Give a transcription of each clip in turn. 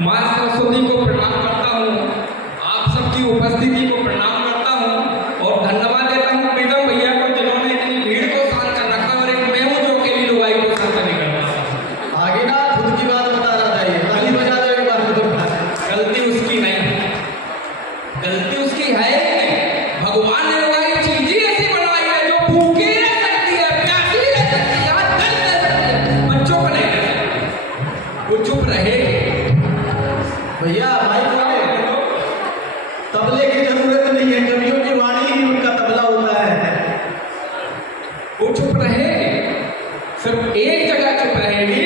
माँ सरस्वती को प्रणाम करता हूँ, आप सबकी उपस्थिति को प्रणाम करता हूँ और धन्यवाद देता हूँ प्रीतम भैया को, जिन्होंने इतनी भीड़ को शांत कर रखा और एक मैं हूँ जो अकेली लुगाई को शांत नहीं कर पाता। आगे ना खुद की बात बता रहा था, ये ताली बजा दो एक बार खुद। गलती उसकी नहीं, गलती उसकी है ही नहीं। भगवान ने लुगाई चीज ही ऐसी बनाई है जो भूखी रह सकती है, प्यासी रह सकती है, दर्द रह सकती है, पर चुप नहीं रह सकती। वो चुप रहेगी। भैया भाई बोले तबले की जरूरत नहीं है, कवियों की वाणी ही उनका तबला होता है। वो चुप रहेगी, सिर्फ एक जगह चुप रहेगी।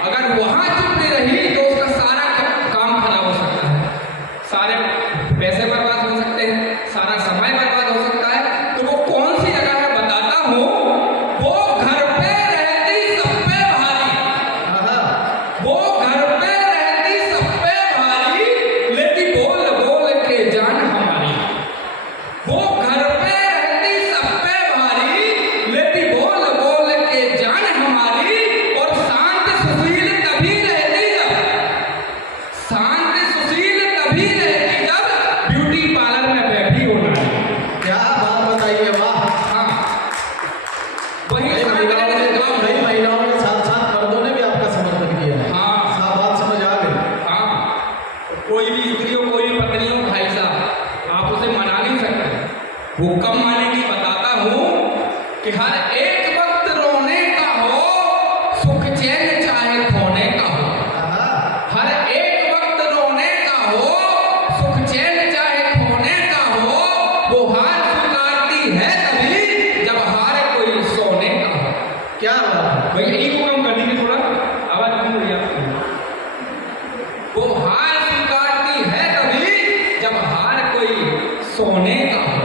अगर वहां चुप नहीं रही तो उसका सारा काम खराब हो सकता है, सारे पैसे बर्बाद हो सकते हैं, सारा समय बर्बाद हो सकता है। तो वो कौन सी जगह है बताता हूँ। वो घर पे रहती सब पे भारी, वो घर पे रहती सब पे भारी, लेती बोल बोल के जान हमारी। वो घर पे रहती सब पे भारी, लेती बोल बोल के जान हमारी। और शांत सुशील तभी रहती जब, शांत सुशील तभी रहती जब ब्यूटी पार्लर में बैठी हो नारी। क्या बात बताइए, वाह। हाँ, वही कई महिलाओं ने साथ साथ मर्दों ने भी आपका समर्थन किया है। हाँ साफ बात समझ आ गई। हाँ, कोई भी स्त्री हो, कोई भी पत्नी हो, भाई साहब आप उसे मना नहीं सकते। वो कम मानेगी, बताता हूँ कि हर एक वक्त रोने का हो, सुख चैन चाहे खोने का हो। हर एक वक्त रोने का हो, सुख चैन चाहे खोने का हो। वो हार स्वीकारती है तभी जब हार कोई सोने का हो। क्या बात है। भाई यही को कम कर दीजिए, थोड़ा आवाज कम हो रही है आपकी। वो हार स्वीकारती है तभी जब हार कोई सोने का हो।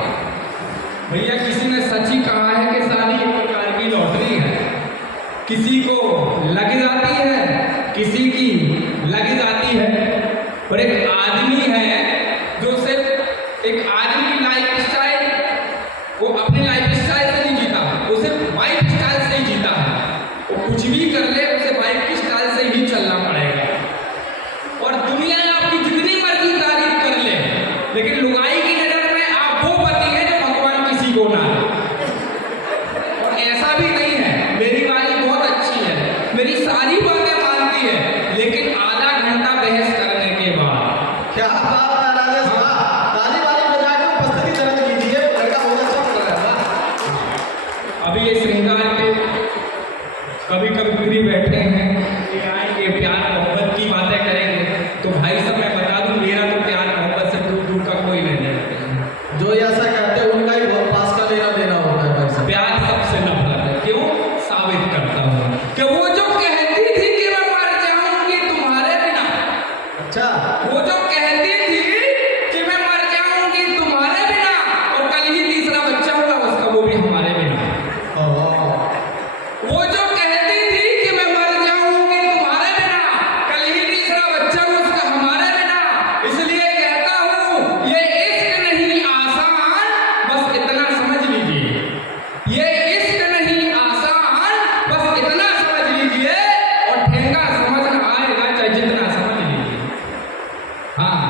भैया किसी ने सच ही कहा है कि शादी एक प्रकार की लॉटरी है, किसी को लग जाती है, किसी की लग जाती है। और एक आदमी है जो सिर्फ एक आदमी की लाइफ स्टाइल, वो अपनी लाइफ स्टाइल से नहीं जीता, वो सिर्फ वाइफ स्टाइल से ही जीता है। वो कुछ भी कर ले उसे वाइफ की स्टाइल से ही चलना पड़ेगा। और दुनिया आपकी जितनी मर्जी तारीफ कर ले, लेकिन लुगाई की नजर में आप वो पति है जो भगवान किसी को ना दे। और ऐसा भी नहीं है, मेरी वाली बहुत अच्छी है, मेरी सारी बातें मानती है, लेकिन आधा घंटा बहस करने के बाद। क्या बात है राजेश, वाह। ताली वाली बजा के उपस्थिति दर्ज कीजिए, लड़का बहुत अच्छा पढ़ रहा है, वाह। अभी ये श्रृंगार के कभी कभी फ्री बैठे हैं, ये आएंगे प्यार मोहब्बत की बातें करेंगे। तो भाई साहब मैं बता दूं, मेरा तो प्यार मोहब्बत से दूर दूर का कोई लेना देना नहीं। जो ऐसा कहते हैं उनका ही पास का लेना देना होता है भाई साहब। प्यार सबसे नफरत है। क्यों? साबित करता हूँ कि वो जो कहती थी कि मैं मर जाऊंगी तुम्हारे बिना, अच्छा, वो जो कहती थी कि मैं मर जाऊंगी तुम्हारे बिना, और कल ही तीसरा बच्चा हुआ उसका, वो भी हमारे बिना। वो जो कहती थी कि मैं मर जाऊंगी तुम्हारे बिना, कल ही तीसरा बच्चा हुआ उसका हमारे बिना। इसलिए कहता हूँ ये इश्क नहीं आसान, बस इतना समझ लीजिए। ये इश्क नहीं आसान, बस इतना समझ लीजिए। और ठेंगा समझ में आएगा चाहे जितना समझ लीजिए। हाँ,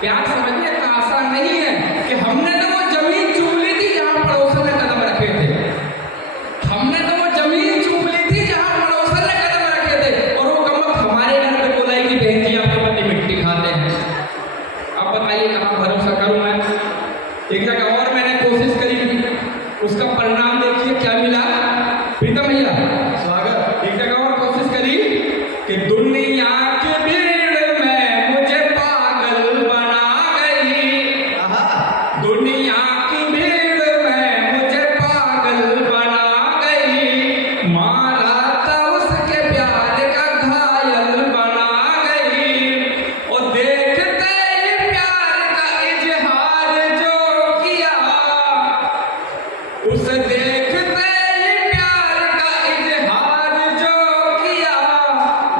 प्यार समझने का आसान नहीं है कि हमने तो वो जमीन चूम ली थी जहां पड़ोसन ने कदम रखे थे। हमने तो वो जमीन चूम ली थी जहां पड़ोसन ने कदम रखे थे, और वो कमक हमारे घर पे बोला कि बहन जी आपके पति मिट्टी खाते हैं। अब बताइए कहाँ भरोसा करूं मैं। एक जगह और मैंने कोशिश करी थी, उसका परिणाम देखिए क्या मिला। प्रीतम भैया स्वागत। एक जगह और कोशिश करी कि दुनिया की भीड़ में मुझे पागल बना गई। दुनिया की भीड़ में मुझे पागल बना गई, मारा था उसके प्यार का घायल बना गई। और देखते ही प्यार का इजहार जो किया, उसे देखते ही प्यार का इजहार जो किया,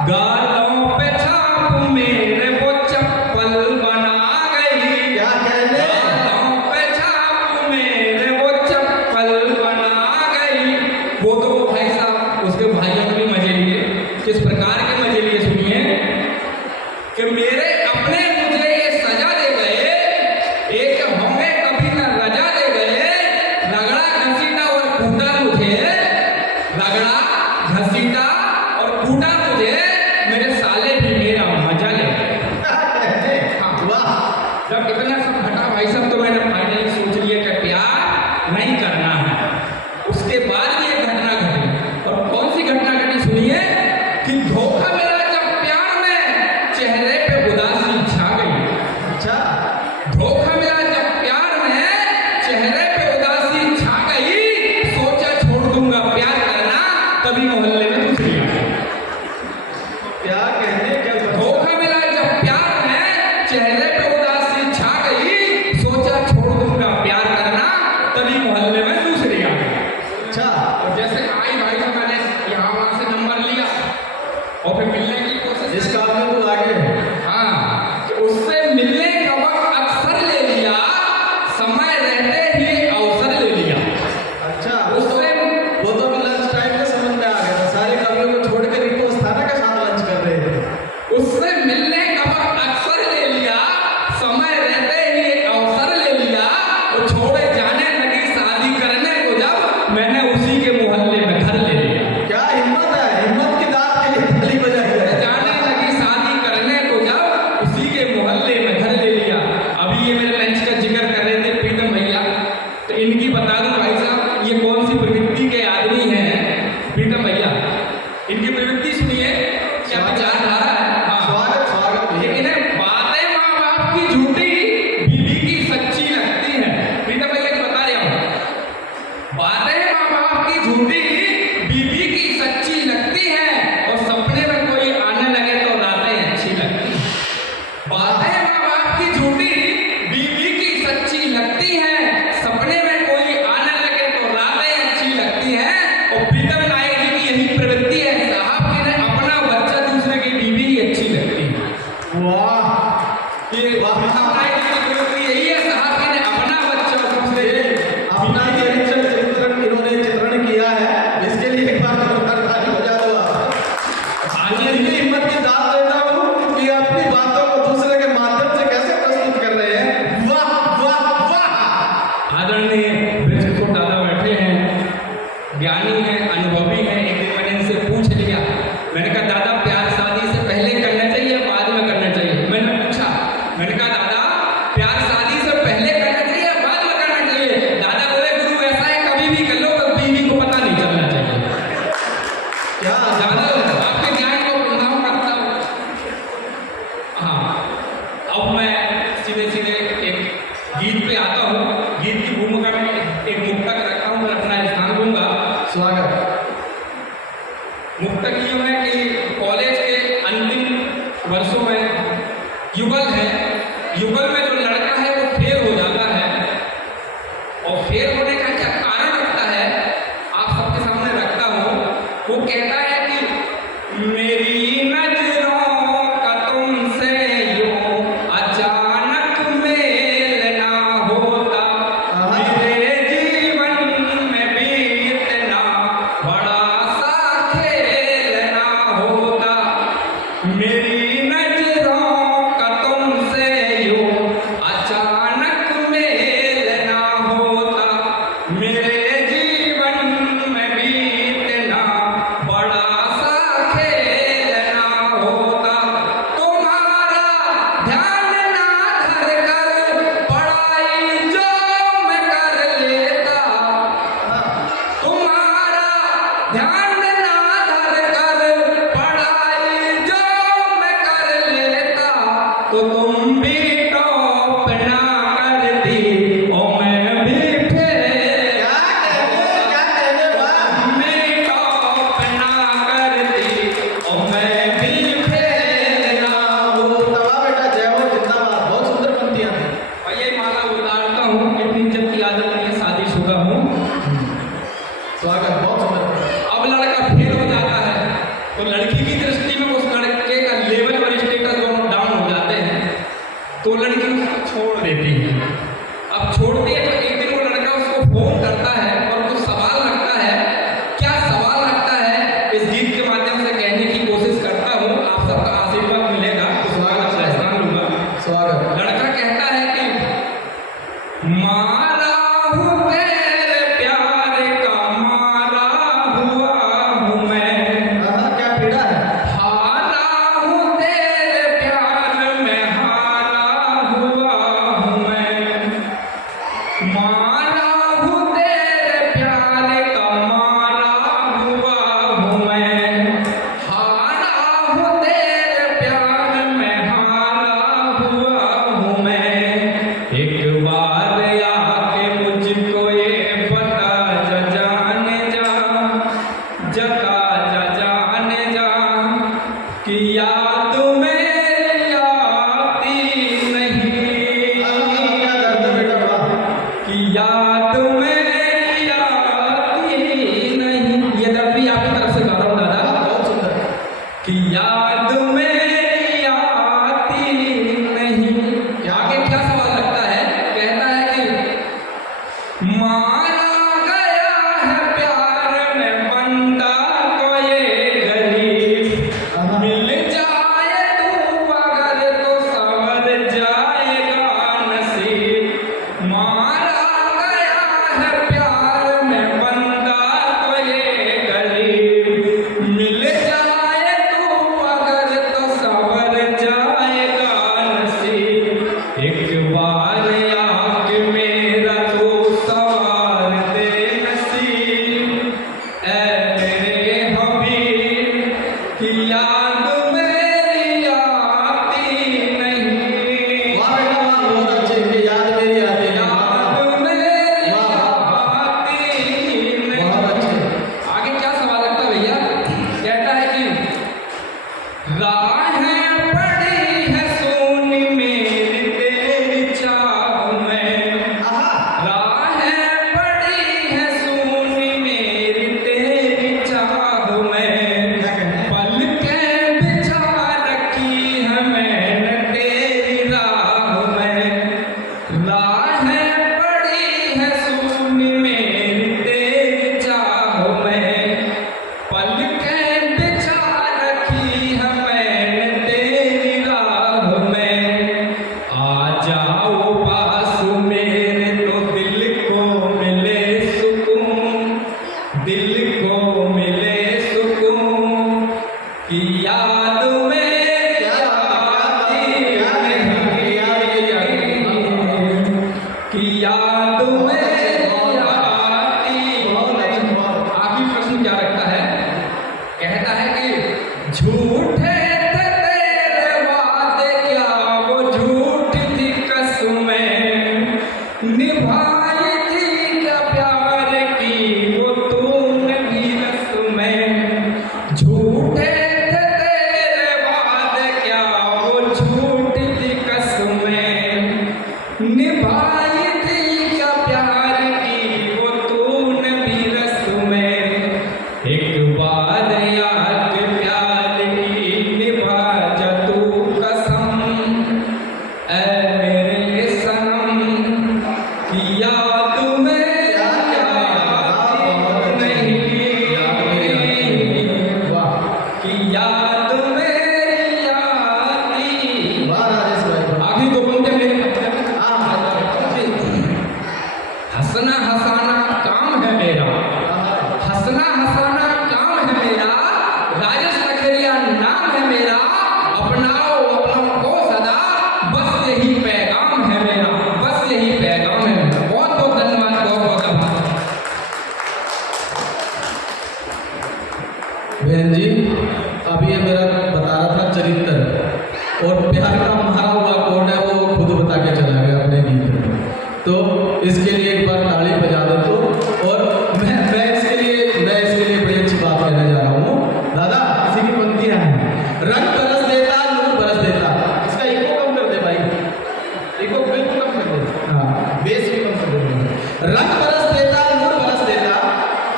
गालों पे छाप मेरे वो चप्पल बना गई। क्या कहने। गालों पे छाप मेरे वो चप्पल बना गई। वो तो भाई साहब उसके भाइयों ने भी मजे लिए। किस प्रकार के मजे लिए सुनिए कि मेरे वाह ये यही है साहब ने अपना बच्चा दूसरे अपना चरित्र इन्होंने चित्रण किया है, इसके लिए एक बार ताली बजा दो आप। आज इतनी हिम्मत की दाद देता हूँ कि अपनी बातों को दूसरे के माध्यम से कैसे प्रस्तुत कर रहे हैं। वाह वाह वाह। आदरणीय वृक्ष को दादा बैठे हैं, ज्ञानी हैं, अनुभवी हैं। एक दिन मैंने इनसे पूछ लिया, मैंने कहा दादा प्यार शादी से पहले करना चाहिए बाद में करना चाहिए? मैंने पूछा, मैंने कहा दादा प्यार शादी से पहले करना चाहिए बाद में करना चाहिए? दादा बोले गुरु ऐसा है कभी भी कर लो पर बीवी को पता नहीं चलना चाहिए। क्या दादा आपके ज्ञान को प्रणाम करता हूँ। हाँ, अब मैं सीधे सीधे एक गीत पे आता हूँ। गीत की भूमिका में एक मुक्तक रखा हूँ, मैं अपना स्थान दूंगा। स्वागत। मुक्तक यूँ है कि कॉलेज के अंतिम वर्षों में युगल है, युगल में जो लड़का है वो फेल हो जाता है, और फेल होने का क्या कारण रखता है आप सबके सामने रखता हूँ। वो कहता है कि मेरी नजरों का तुमसे यूं अचानक मेल ना होता, मेरे जीवन में भी इतना बड़ा सा खेल ना होता। मेरी नजरों का तुमसे यूं अचानक मेल ना होता, मेरे जीवन में भी इतना बड़ा सा खेल ना होता। तुम्हारा ध्यान ना धर कर पढ़ाई जो मैं कर लेता, तुम्हारा ध्यान ना धर कर पढ़ाई जो मैं कर लेता, तो तुम भी टॉप ना करती और मैं भी फेल। क्या कहने वाह। मैं टॉप ना करती और मैं भी फेल ना वो तवा बेटा जय हो जिंदाबाद। बहुत सुंदर पंक्तियां थी। और ये माला उतारता हूँ, इतनी इज्जत की आदत नहीं है, शादीशुदा हूँ। स्वागत, बहुत सुंदर। अब लड़का फेल हो जाता है तो लड़की की दृष्टि में उस लड़के का लेवल और स्टेटस दोनों डाउन हो जाते हैं।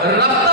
रफ्तार